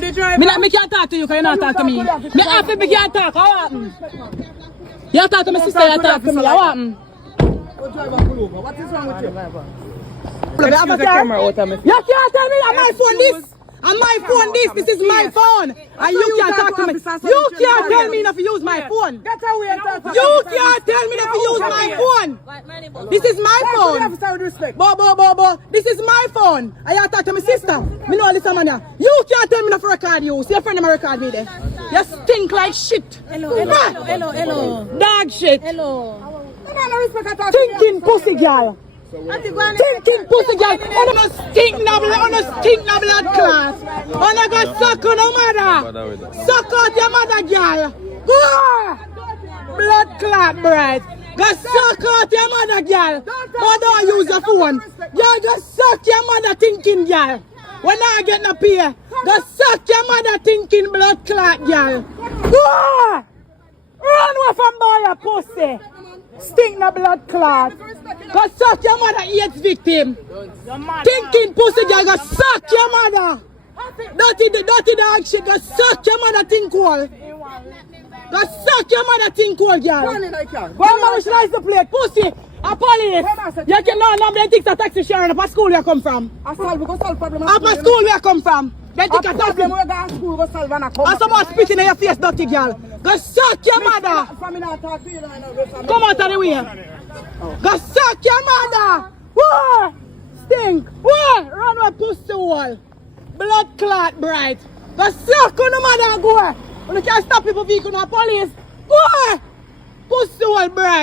you the driver? Me can't talk to you because you not talk to me. Me happy me can't talk. How happen? You talk to my sister, you talk to me. How happen? What is wrong with you? Excuse the camera out of me. You can't tell me that my phone this. And my phone this. This is my phone. And you can't talk to me. You can't tell me not to use my phone. Get away and talk to me. You can't tell me not to use my phone. This is my phone. Bo. This is my phone. I have to talk to my sister. Me know this man here. You can't tell me not to record you. See your friend never record me there. You stink like shit. Hello. Dog shit. Hello. Stinking pussy girl. Stinking pussy girl. On a stink na blood class. On a go suck on a mother. Suck out your mother girl. Blood clot bride. Go suck out your mother girl. But don't use your phone. You just suck your mother thinking girl. When I get no pay, go suck your mother thinking blood clot girl. Run away from boy your pussy. Stink na blood clot. Go suck your mother AIDS victim. Thinking pussy girl, go suck your mother. Dirty dog shit, go suck your mother think cool. Go suck your mother think cool girl. Go on, she likes to play pussy. A police. You can know number they think a taxi sharing up a school you come from. I solve problem. Up a school you come from. They think a taxi. We go to school, go solve and come. And someone spitting in your face, dirty girl. Go suck your mother. Come out of the way. Go suck your mother. Whoa! Stink. Whoa! Run away pussy wall. Blood clot bright. Go suck on the mother and go. You can't stop people vehicle no police. Go! Pussy wall bright.